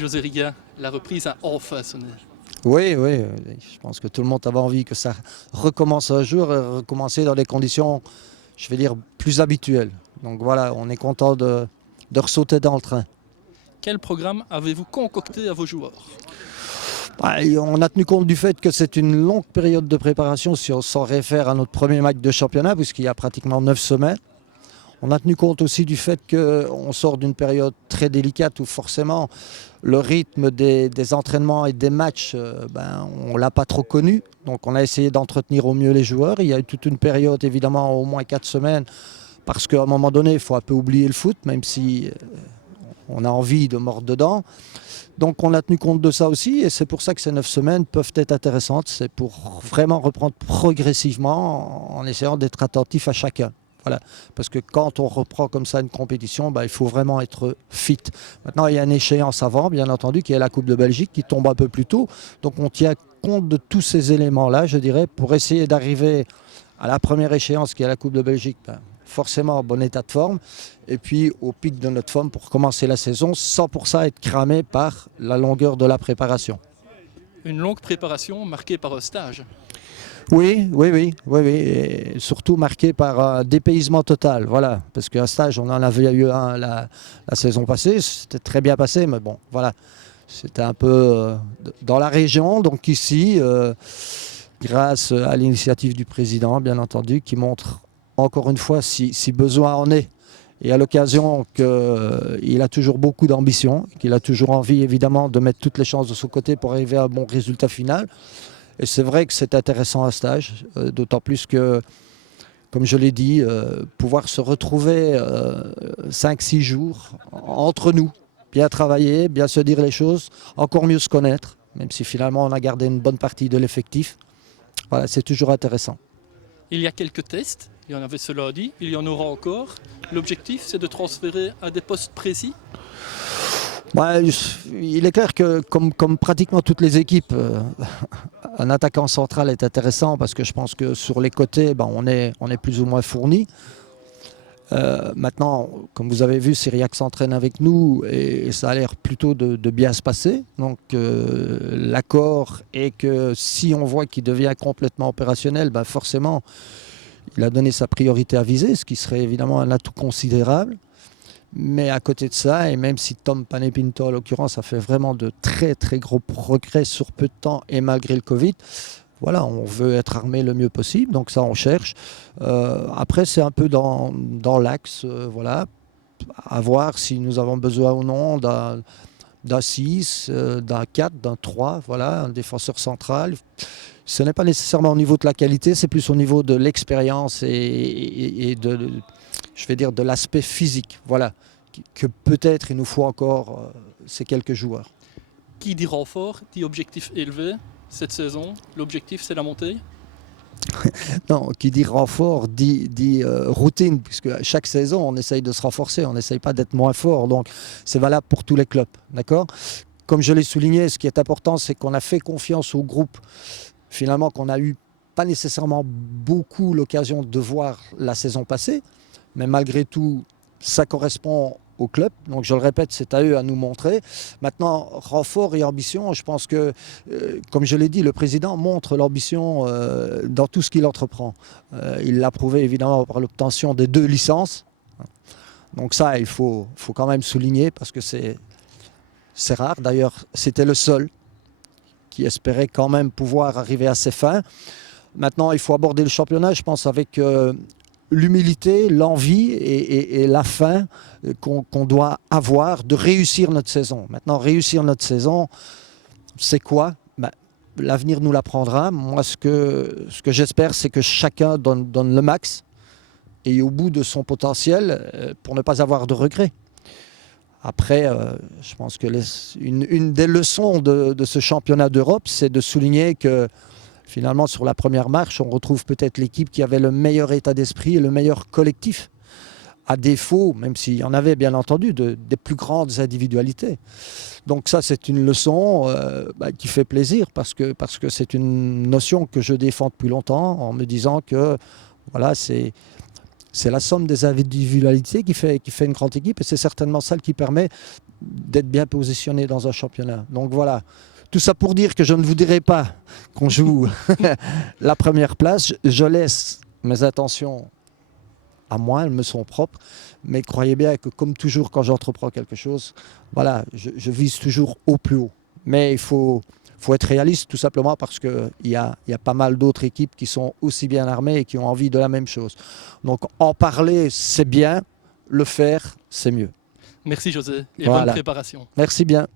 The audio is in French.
José Riga, la reprise a enfin sonné. Oui, oui, je pense que tout le monde avait envie que ça recommence un jour et recommencer dans des conditions, je vais dire, plus habituelles. Donc voilà, on est content de ressauter dans le train. Quel programme avez-vous concocté à vos joueurs? Et on a tenu compte du fait que c'est une longue période de préparation si on s'en réfère à notre premier match de championnat, puisqu'il y a pratiquement 9 semaines. On a tenu compte aussi du fait qu'on sort d'une période très délicate où forcément le rythme des entraînements et des matchs, on ne l'a pas trop connu. Donc on a essayé d'entretenir au mieux les joueurs. Il y a eu toute une période, évidemment, au moins 4 semaines, parce qu'à un moment donné, il faut un peu oublier le foot, même si on a envie de mordre dedans. Donc on a tenu compte de ça aussi, et c'est pour ça que ces 9 semaines peuvent être intéressantes. C'est pour vraiment reprendre progressivement en essayant d'être attentif à chacun. Voilà. Parce que quand on reprend comme ça une compétition, il faut vraiment être fit. Maintenant, il y a une échéance avant, bien entendu, qui est la Coupe de Belgique, qui tombe un peu plus tôt. Donc on tient compte de tous ces éléments-là, je dirais, pour essayer d'arriver à la première échéance, qui est la Coupe de Belgique, forcément en bon état de forme. Et puis au pic de notre forme pour commencer la saison, sans pour ça être cramé par la longueur de la préparation. Une longue préparation marquée par un stage. Oui. Et surtout marqué par un dépaysement total. Voilà. Parce qu'un stage, on en avait eu un la saison passée. C'était très bien passé, mais bon, voilà. C'était un peu dans la région. Donc ici, grâce à l'initiative du président, bien entendu, qui montre encore une fois, si besoin en est, et à l'occasion qu'il a toujours beaucoup d'ambition, qu'il a toujours envie, évidemment, de mettre toutes les chances de son côté pour arriver à un bon résultat final. Et c'est vrai que c'est intéressant un stage, d'autant plus que, comme je l'ai dit, pouvoir se retrouver 5-6 jours entre nous, bien travailler, bien se dire les choses, encore mieux se connaître, même si finalement on a gardé une bonne partie de l'effectif. Voilà, c'est toujours intéressant. Il y a quelques tests, il y en avait cela dit, il y en aura encore. L'objectif, c'est de transférer à des postes précis. Il est clair que, comme pratiquement toutes les équipes, un attaquant central est intéressant parce que je pense que sur les côtés, on est plus ou moins fourni. Maintenant, comme vous avez vu, Cyriac s'entraîne avec nous et ça a l'air plutôt de bien se passer. Donc l'accord est que si on voit qu'il devient complètement opérationnel, forcément, il a donné sa priorité à viser, ce qui serait évidemment un atout considérable. Mais à côté de ça, et même si Tom Panepinto, en l'occurrence, a fait vraiment de très très gros progrès sur peu de temps et malgré le Covid, voilà, on veut être armé le mieux possible, donc ça on cherche. Après, c'est un peu dans l'axe, voilà, à voir si nous avons besoin ou non d'un 6, d'un 4, d'un 3, voilà, un défenseur central. Ce n'est pas nécessairement au niveau de la qualité, c'est plus au niveau de l'expérience et je vais dire, de l'aspect physique. Voilà, que peut-être il nous faut encore ces quelques joueurs. Qui dit renfort, dit objectif élevé cette saison. L'objectif, c'est la montée. Non, qui dit renfort dit routine, puisque chaque saison, on essaye de se renforcer, on n'essaye pas d'être moins fort. Donc, c'est valable pour tous les clubs. D'accord ? Comme je l'ai souligné, ce qui est important, c'est qu'on a fait confiance au groupe, finalement, qu'on a eu pas nécessairement beaucoup l'occasion de voir la saison passée, mais malgré tout, ça correspond au club. Donc je le répète, c'est à eux à nous montrer. Maintenant, renfort et ambition, je pense que, comme je l'ai dit, le président montre l'ambition dans tout ce qu'il entreprend. Il l'a prouvé évidemment par l'obtention des 2 licences. Donc ça, il faut quand même souligner parce que c'est rare. D'ailleurs, c'était le seul qui espérait quand même pouvoir arriver à ses fins. Maintenant, il faut aborder le championnat, je pense, avec l'humilité, l'envie et la faim qu'on doit avoir de réussir notre saison. Maintenant, réussir notre saison, c'est quoi ? L'avenir nous l'apprendra. Moi, ce que j'espère, c'est que chacun donne le max et au bout de son potentiel pour ne pas avoir de regrets. Après, je pense que une des leçons de ce championnat d'Europe, c'est de souligner que finalement, sur la première marche, on retrouve peut-être l'équipe qui avait le meilleur état d'esprit et le meilleur collectif. À défaut, même s'il y en avait bien entendu, des plus grandes individualités. Donc ça, c'est une leçon qui fait plaisir parce que c'est une notion que je défends depuis longtemps en me disant que voilà, c'est la somme des individualités qui fait une grande équipe et c'est certainement celle qui permet d'être bien positionné dans un championnat. Donc voilà, tout ça pour dire que je ne vous dirai pas qu'on joue la première place. Je laisse mes intentions à moi, elles me sont propres, mais croyez bien que comme toujours quand j'entreprends quelque chose, voilà, je vise toujours au plus haut. Mais il faut être réaliste tout simplement parce qu'il y a pas mal d'autres équipes qui sont aussi bien armées et qui ont envie de la même chose. Donc en parler, c'est bien, le faire, c'est mieux. Merci José et Voilà. bonne préparation. Merci bien.